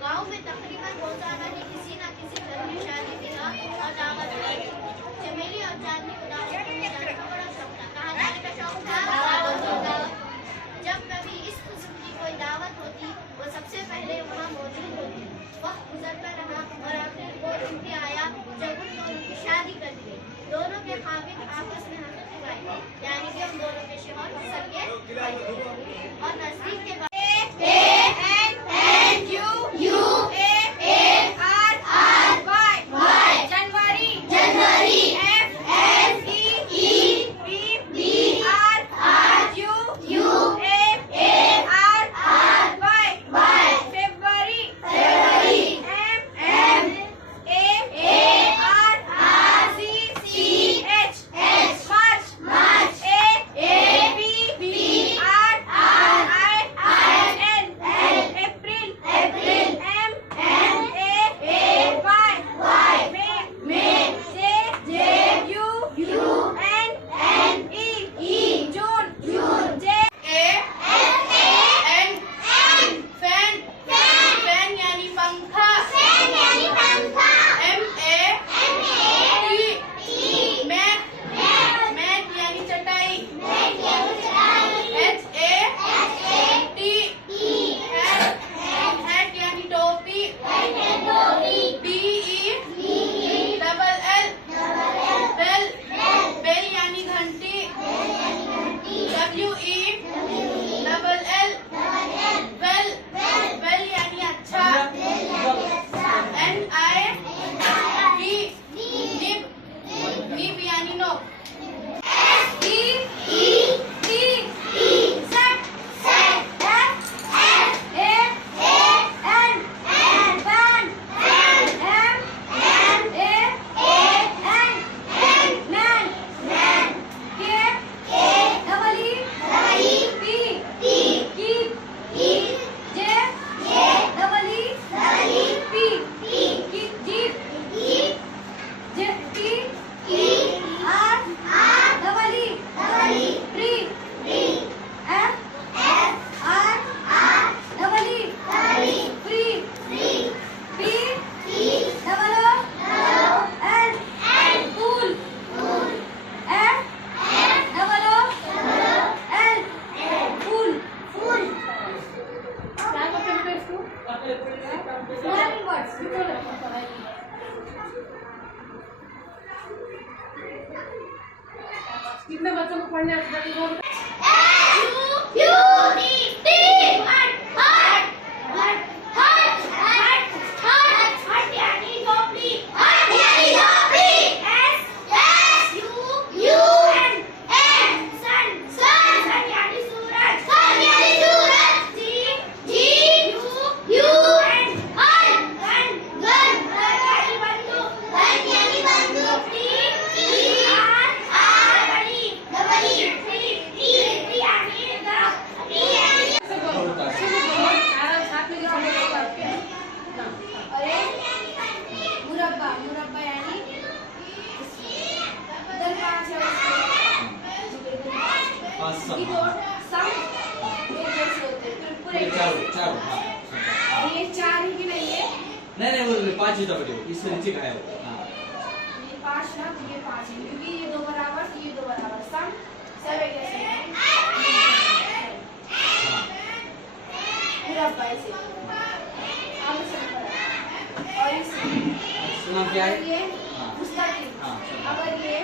गाँव में तकरीबन रोजाना ही किसी न किसी घर में शादी विवाह और दावत होती है। चमेली और चांदनी को दावत करने जाने का बड़ा शौक था। कहाँ जाने का शौक था? जब कभी इस किस्म की कोई दावत होती वो सबसे पहले वहाँ मौजूद होती। वक्त गुजरता रहा और आखिर वो उनके आया जब उन दोनों की शादी कर दी। दोनों के खाविंद आपस में हंसते चुकाए, यानी कि उन दोनों के शौहर सबके और नजदीक के कितने बच्चों को पढ़ने आता है? ये चार ही की नहीं है, नहीं नहीं, वो 5 जूता बेटे, इससे नीचे का है वो। हाँ ये 5 ना, तो ये 5 है, क्योंकि ये 2 बराबर, तो ये 2 बराबर, सम 7 हाँ पूरा 22 है। आगे से और इसका नाम क्या है? अगर ये हाँ दूसरा चीज, हाँ, अगर ये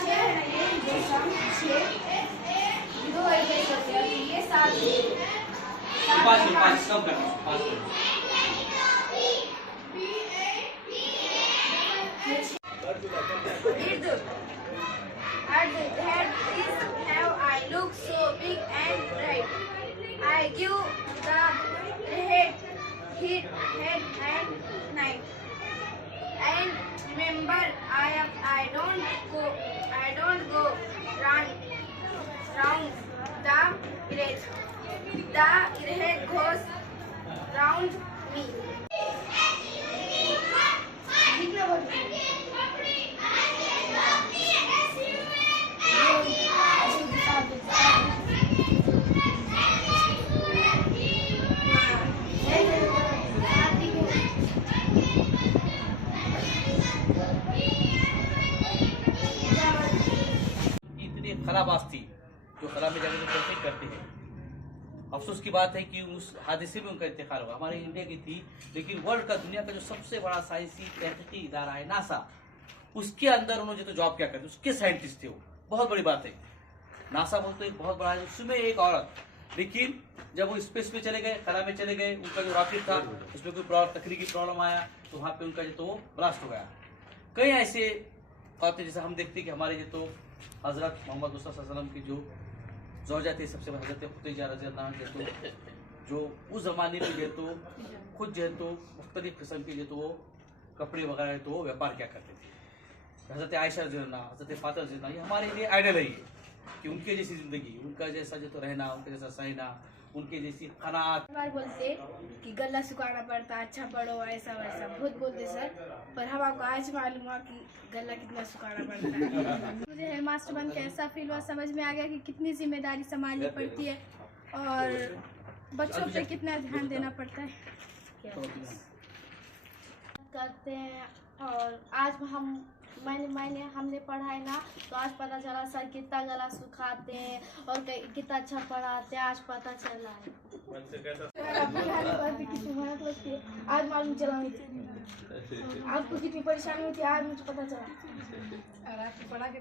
6 है ना, ये जो सम 6 2 ऐसे करते हैं, तो ये 7 है। 5 कम कर 5। At the head is how I look so big and bright. I give the head and night. And remember, I don't go round the earth. The earth goes round me. इतनी खराबाज थी जो खराब में जाकर ट्रैफिक करते हैं। अफसोस की बात है कि उस हादसे में उनका इंतकाल हुआ। हमारे इंडिया की थी, लेकिन वर्ल्ड का, दुनिया का जो सबसे बड़ा साइंसी तहकीकी इदारा है नासा, उसके अंदर उन्होंने जो जॉब क्या करते उसके साइंटिस्ट थे वो। बहुत बड़ी बात है। नासा बोलते एक बहुत बड़ा है, उसमें एक औरत, लेकिन जब वो स्पेस में चले गए, खला में चले गए, उनका जो रॉकेट था उसमें कोई तकनीकी प्रॉब्लम आया, तो वहाँ पे उनका जो तो वो ब्लास्ट हो गया। कई ऐसे बातें जैसे हम देखते कि हमारे जो तो हजरत मोहम्मद मुस्तफा सल्लल्लाहु अलैहि वसल्लम की जो ज़ौजा थे, सबसे हजरत खुदीजा रज़ी अल्लाह अन्हा, जो उस ज़माने में जो तो खुद जो है तो मुख्तलिफ किस्म के जो तो कपड़े वगैरह तो वो व्यापार क्या करते थे। हजरत आयशा रज़ी अल्लाह अन्हा, हजरत फातिमा रज़ी अल्लाह अन्हा, ये हमारे लिए आइडल है ये, कि उनके जैसी ज़िंदगी, उनका जैसा जो तो रहना, उनके जैसा सहना, उनके जैसी खनात। बार बोलते कि गला सुखाना पड़ता, अच्छा पढ़ो, ऐसा वैसा बहुत बोलते सर, पर हम आपको आज मालूम हुआ कि गला कितना सुखाना पड़ता है। मुझे हेड मास्टर बन के ऐसा फील हुआ, समझ में आ गया कि कितनी जिम्मेदारी संभालनी पड़ती है और बच्चों पे कितना ध्यान देना पड़ता है। करते हैं। और आज हमने पढ़ा है ना, तो आज पता चला सर कितना गला सुखाते हैं और कितना अच्छा पढ़ाते हैं, आज पता चला है। कितनी मेहनत लगती है, आज मालूम चला मुझे। आपको कितनी परेशानी होती है, आज मुझे पता चला। और आपको पढ़ा के